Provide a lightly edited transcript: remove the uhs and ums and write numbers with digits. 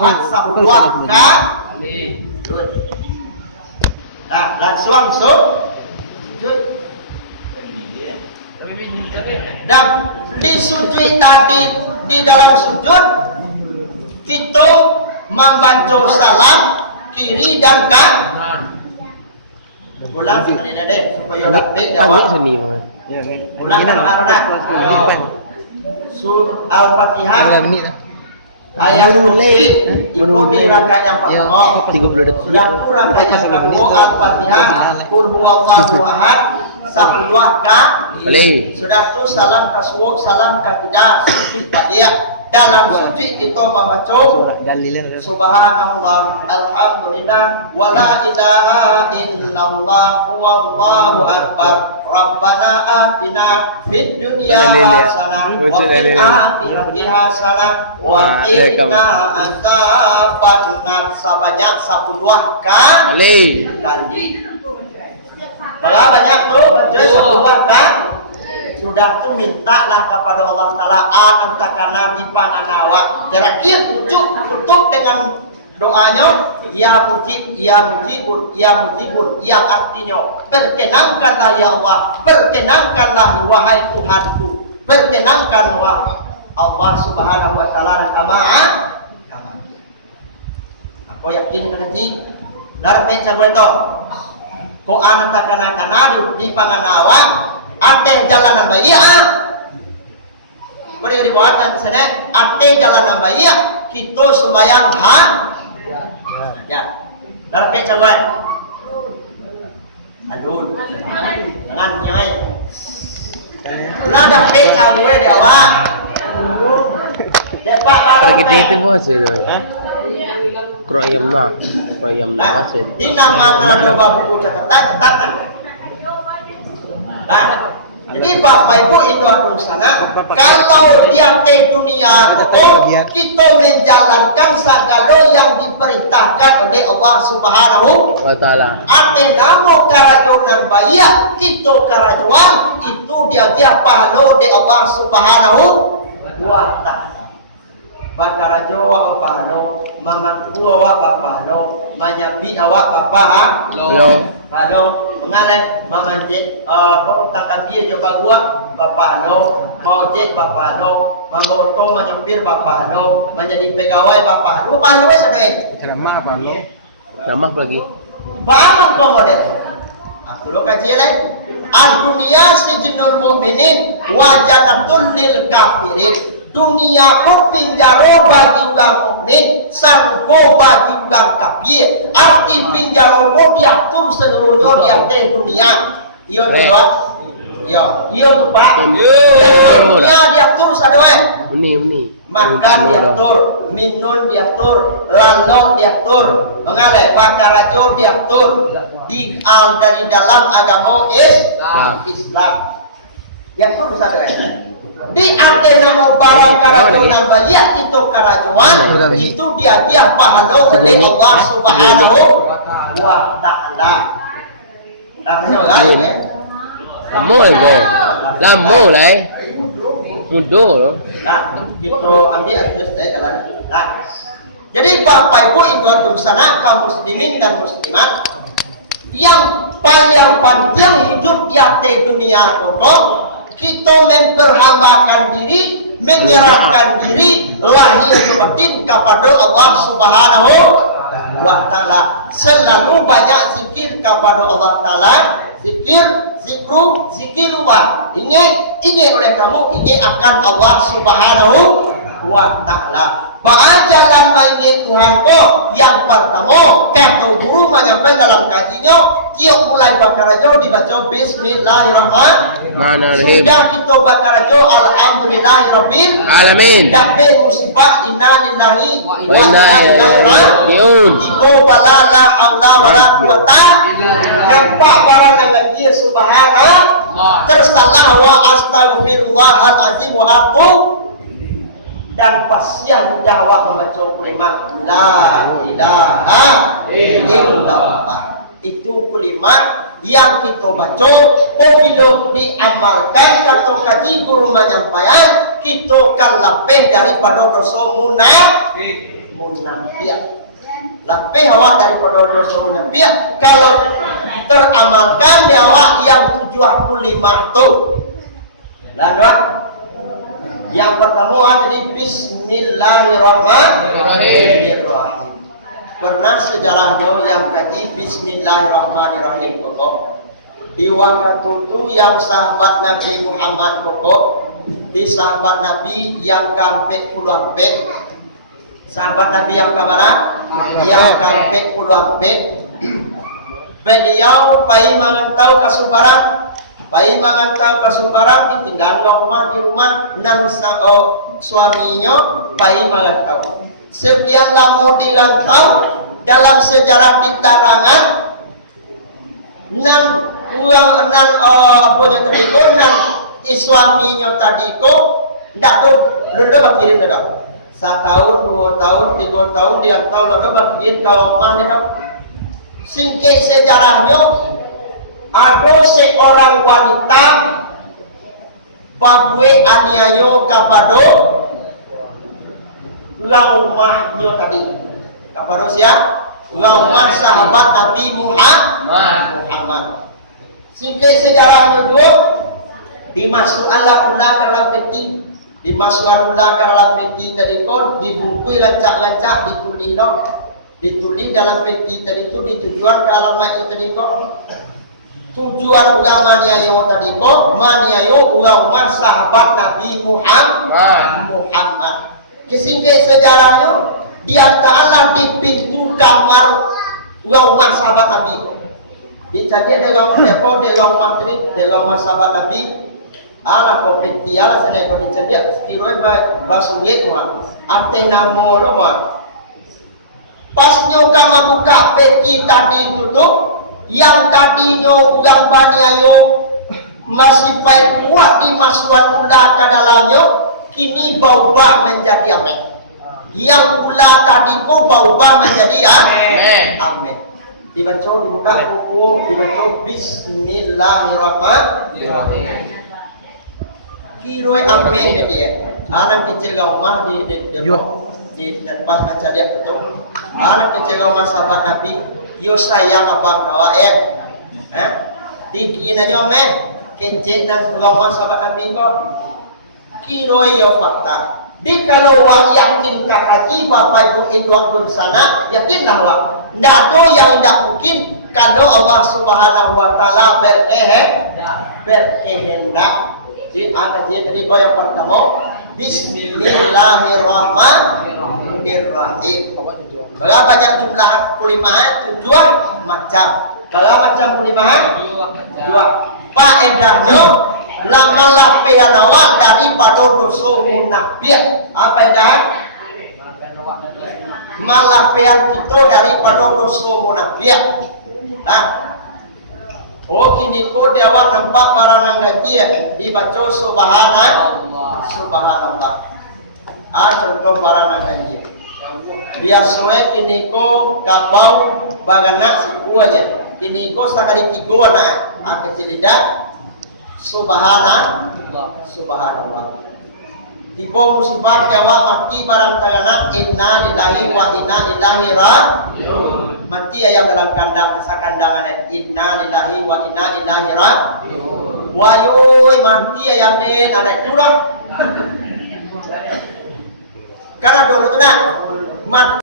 Ahad Sabtu kali. Nah, langsung sujud. Dan di sujud tadi di dalam sujud kita membaca salam kiri dan kanan. Ulang sekali deh supaya dapat jawab. Ya, okey. Ulang Ini Surah Al-Fatihah. Berapa minit dah? Ayat mulai ikuti rakaat yang Ya, pertama. apa sih kau berada? Sudah tu rakaat yang sebelum ini kedua tu, Al-Fatihah. kau final, Qul huwallahu ahad. Sampai Boleh. sudah tu salam kasbuk, salam ketiga sujud badia. Dalam sujud kita membaca Surah dalilin ada. Subhanallah, alhamdulillah, wa la ilaha illallah, wallahu akbar. Rabbana atina fid dunya hasanah wa fil akhirati hasanah wa qina adzabannar. Sebanyak 10 kali. Kalau banyak tu baca 10 kali. Sudah tu mintalah kepada Allah Taala anak takana di pananawa. Terakhir tutup dengan doanya ya mujib, ya mujibun, ya mujibun, yang artinya perkenankanlah ya Allah, perkenankanlah wahai Tuhanku, perkenankanlah Allah Subhanahu wa taala dan kama'a. Aku yakin nanti darpe sabeto ko anak takana di pananawa ate jalan apa iya? Boleh diriwayatkan sana ate jalan apa iya? Kita sembahyang ya. Dalam kecawan. Alun. Dengan nyai. Lah dah kecawan jawab. Depak Lagi malam. titik bos itu. Hah? Kroyum lah. Di nama berbabu catatan. Nah, jadi Bapak Ibu itu akan sana. Kalau dia ke dunia kita menjalankan segala yang diperintahkan oleh Allah Subhanahu wa taala. Ate namo karajuan baik kita karajuan itu dia pahala oleh Allah Subhanahu wa taala. Bakarajo wa pahala, mamantu wa pahala, manyapi awak papa Pado, mengalah, mamanje, tangkap dia coba buat, bapado, mau cek bapado, mau otong menyopir bapado, menjadi pegawai bapado, bapado sedih. Ceramah apa lo? Nama apa lagi? Paham apa model? Aku lo kaji lagi. Al-dunia sijinul mu'minin, wajanatul lil kafirin. Dunia ko pinjaro bagi orang mukmin, sangko bagi orang kafir. Arti pinjaro ko diatur seluruh dunia dunia. Iya tuh, iya tuh Pak. Dunia diatur sadwe. Uni. Makan diatur, minum diatur, lalu diatur, mengalih bakarajo diatur. Dari dalam agama Islam. Diatur sadwe. Di antara barang karajuan banyak itu karajuan itu dia pahala oleh Allah Subhanahu wa taala. Lamu lah. Duduk loh. Kita ambil jadi Bapak Ibu ikut sana kaum muslimin dan muslimat yang panjang hidup di dunia pokok. Kita memperhambakan diri, menyerahkan diri, lahir batin kepada Allah Subhanahu wa taala. Selalu banyak zikir kepada Allah taala, zikir luar. Ingat oleh kamu, ingat akan Allah Subhanahu wa taala. Jalan mengingat Tuhan ko yang pertama, kata guru menyampaikan dalam kajinya, tiap mulai bakarajo dibaca Bismillahirrahmanirrahim. Sudah kita bakarajo Alhamdulillahirabbil alamin. Dapat musibah inna lillahi wa inna ilaihi raji'un. Ibu balala Allah wala quwata nampak barang yang subhanallah tersalah wa astaghfirullahalazim wa atubu dan pasian dakwah membaca kalimat la ilaha illallah. Itu kalimat yang kita baca bila diamalkan atau kaji guru menyampaikan kita akan lebih daripada dosa munafik. Lebih awak daripada dosa munafik kalau teramalkan awak yang 75 tu. Lalu yang pertama tadi Bismillahirrahmanirrahim. Pernah sejarahnya yang kaji Bismillahirrahmanirrahim pokok. Di waktu itu yang sahabat Nabi Muhammad pokok, di sahabat Nabi yang kampek puluhampek, sahabat Nabi yang kemana? Yang kampek puluhampek. Beliau pergi mengantau ke Sumbarang, ditinggal rumah di rumah dan suaminya pergi mengantau. Sekian lama dirantau dalam sejarah ditarangan nang suaminya tadi ko ndak tu reda bakirin dah. 1 tahun, 2 tahun, 3 tahun dia tahu reda bakirin kalau mana dah. Singkat sejarahnya ada seorang wanita bagwe aniaya kepada rumahnya tadi. Kepada siapa? Rumah sahabat Nabi Muhammad. Singkat sejarahnya itu dimasukkan dalam peti, dimasukkan dalam peti tadi pun dibungkui lancak-lancak ditulis dalam peti tadi itu ditujuan ke alamat tadi pun. Tujuan agama niayo tadi pun maniayo rumah sahabat Nabi Muhammad. Singkat sejarahnya dia ta'ala di pintu kamar rumah sahabat Nabi. Jadi dia rumah sahabat Nabi. Ala ko pentiala sa ko dia kiroi ba basuge ko. Ate namo no. Pas nyo ka mabuka peti tadi itu tuh yang tadi nyo ugang banyayo masih baik muat dimasukkan ular ke dalamnya, kini berubah menjadi amin. Yang ular tadi ko berubah menjadi amin. Dibaca dibuka buku dibaca Bismillahirrahmanirrahim. Kiroi amin dia. Anak kecil rumah di depan mencari itu. Anak kecil rumah sahabat Nabi, yo sayang abang awak ya. Dikira yo kecil dan rumah sahabat Nabi ko. Kiroi yo fakta. Di kalau wak yakin kakaji bapak ibu itu waktu di sana, yakinlah wak. Tidak ada yang tidak mungkin kalau Allah Subhanahu Wa Taala berkehendak. Jadi ada jadi yang pertama Bismillahirrahmanirrahim. Kalau baca jumlah kulimahan tujuan macam. Kalau macam kulimahan dua. Faedahnya lamalah pianawa daripada dosa munafik. Apa dah? Malah pian kita daripada dosa munafik. Oh kini ko dia awak tempat baranang lagi dibaca subhanallah. Contoh baranang lagi. Biasanya kini ko kapau bagana siku aja. Kini ko sakali 3 na. Kecil tidak. Subhanallah. Ibu musibah jawa mati barang tangan inna lillahi wa inna ilaihi raji'un. Mati ayam dalam kandang sakandangan inna lillahi wa inna ilaihi raji'un. Wayoi mati ayam den anak kurang. Karena dulu tu nak mati